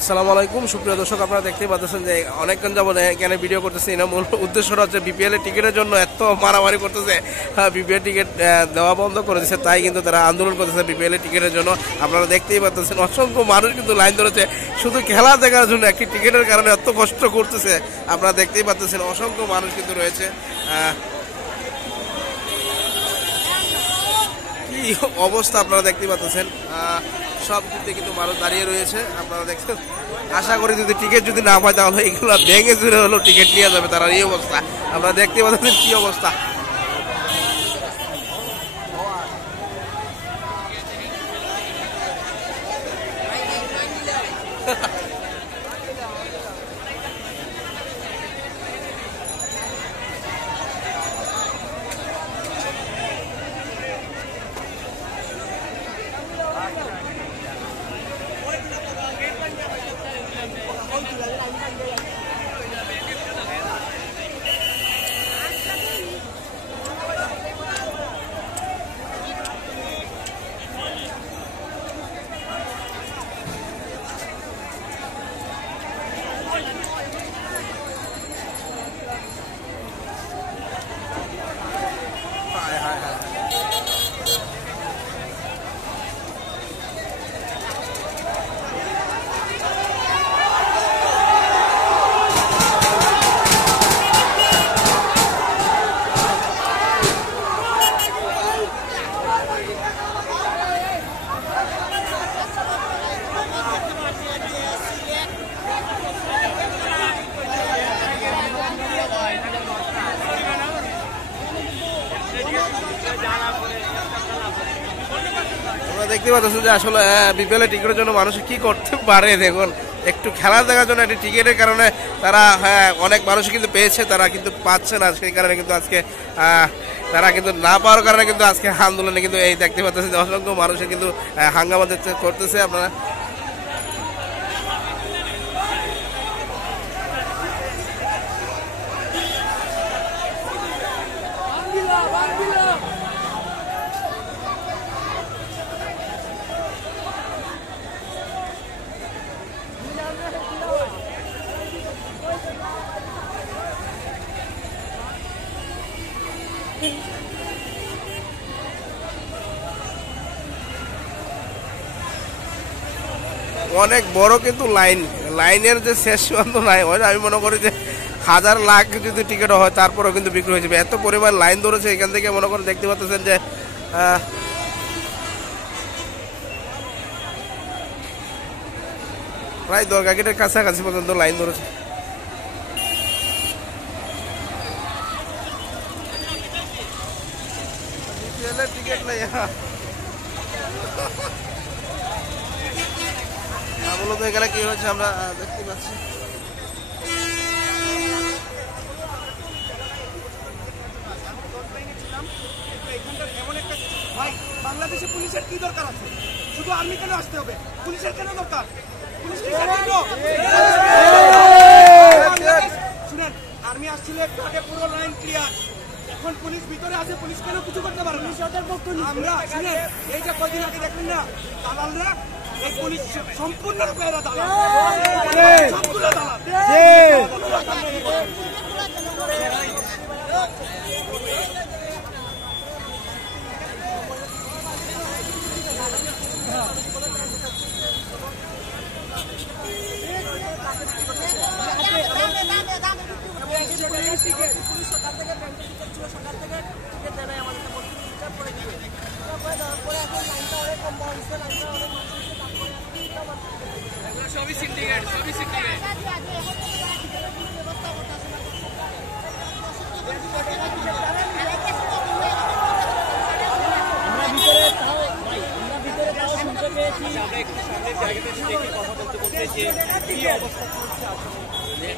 আসসালামু আলাইকুম সুপ্রিয় দর্শক, আপনারা দেখতেই পাচ্ছেন যে অনেকক্ষণ যাবত এখানে ভিডিও করতেছি না। মূল উদ্দেশ্যটা হচ্ছে বিপিএল এর টিকিটের জন্য এত মারামারি করতেছে, বিপিএল টিকিট দেওয়া বন্ধ করে দিচ্ছে, তাই কিন্তু তারা আন্দোলন করতেছে বিপিএল এর টিকিটের জন্য। আপনারা দেখতেই পাচ্ছেন অসংখ্য মানুষ কিন্তু লাইন ধরেছে শুধু খেলা দেখার জন্য, একটি টিকিটের কারণে এত কষ্ট করতেছে। আপনারা দেখতেই পাচ্ছেন অসংখ্য মানুষ কিন্তু রয়েছে। কি অবস্থা আপনারা দেখতেই পাচ্ছেন, সব দিকে কিন্তু মানুষ দাঁড়িয়ে রয়েছে। আপনারা দেখছেন, আশা করি যদি টিকিট যদি না পায় তাহলে এগুলো ভেঙে চুরে হলো টিকিট নিয়ে যাবে তারা, এই অবস্থা। আপনারা দেখতে পাচ্ছেন কি অবস্থা। দেখতে পাচ্ছেন যে আসলে বিপিএল এর টিকিটের জন্য মানুষ কি করতে পারে। দেখুন, একটু খেলা দেখার জন্য একটি টিকিটের কারণে তারা অনেক মানুষ কিন্তু পেয়েছে, তারা কিন্তু পাচ্ছে না। সেই কারণে কিন্তু আজকে তারা কিন্তু না পাওয়ার কারণে কিন্তু আজকে আন্দোলনে কিন্তু এই দেখতে পাচ্ছেন যে অসংখ্য মানুষের কিন্তু হাঙ্গামা করতেছে। আপনারা অনেক বড় কিন্তু লাইনের যে শেষ সীমান্ত নাই, আমি মনে করি যে 1000 লাখ যদি টিকিট হয় তারপরেও কিন্তু বিক্রি হয়ে যাবে, এত পরিমাণ লাইন ধরেছে। এখান থেকে মনে করে দেখতে পাচ্ছেন যে প্রায় দরগা গেটের কাছাকাছি পর্যন্ত লাইন ধরেছে। টিকিট নাই মূলত এখানে কি হয়েছে আমরা দেখতে পাচ্ছি। বাংলাদেশে পুলিশের কি দরকার আছে? শুধু আর্মি কেন আসতে হবে? পুলিশের কেন দরকার? শুনেন, আর্মি আসছিল একটু আগে, পুরো লাইন ক্লিয়ার। এখন পুলিশ ভিতরে আছে, পুলিশ কেন কিছু করতে পারে না? আমরা শুনেন, এই যে কয়দিন আগে দেখলেন না দালালরা, এই পুলিশ সম্পূর্ণরূপে এরা দালাল, সবগুলো দালাল। সবই সিন্ডিকেট, সবই সিন্ডিকেট। আমরা একটু সামনের জায়গাটা দেখে কথা বলতে বলতে যে কি অবস্থা চলছে আসলে